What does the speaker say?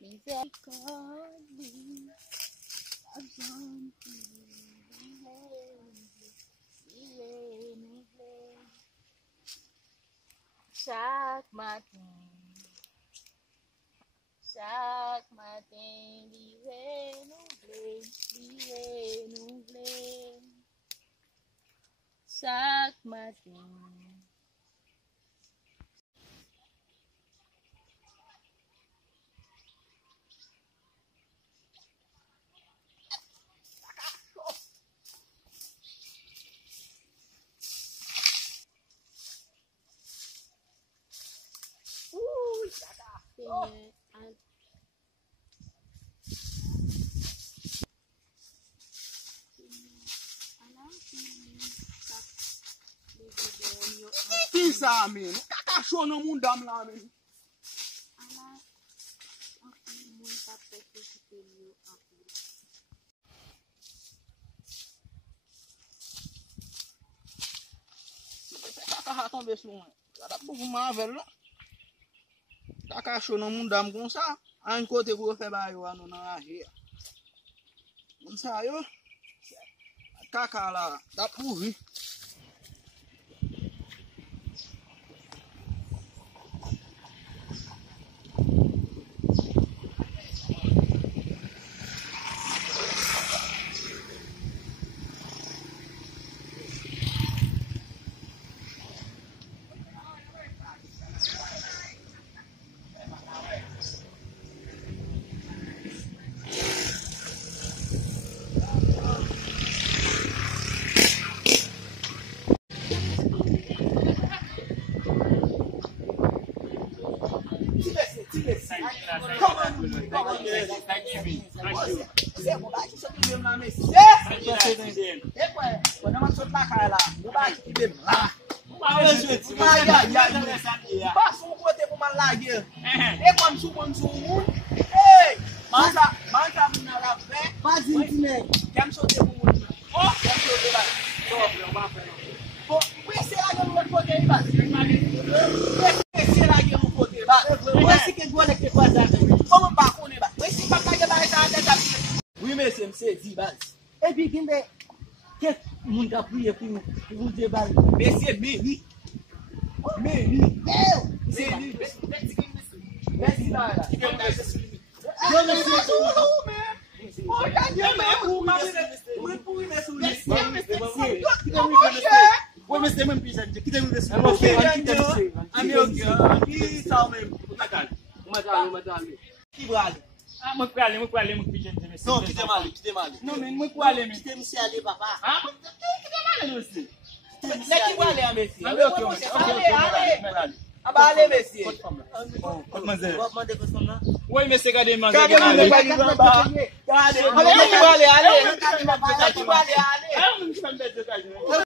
miséricorde, chaque matin, renouvelé, chaque matin. Ki sa men? Kaka show nan moun dam la men. Kaka tombe sou men. Kaka pou mavel la. Kaka show nan moun dam kon sa. An kote pou fe ba yo anon nan ahe. Kon sa yo. Kaka la. Da pou vi. E pi kinde ket moun ka priye pou de bal. Mese meni. Meni. Meni. Mesi la. Mwen pou ale mwen pijen te mesi. Non, kite mali. Non men, mwen pou ale men. Kite msi ale papa. Ha? Kite mali mesi. Lè ki wale a mesi. Ale. Aba ale mesi. Kot manze. Wap mande kos kon nan? Woy mesi gade manze. Kage mwen bagi gamba. Gade. Ale ki wale ale. Ale ki wale ale. Ha, mwen ki man bete kaje.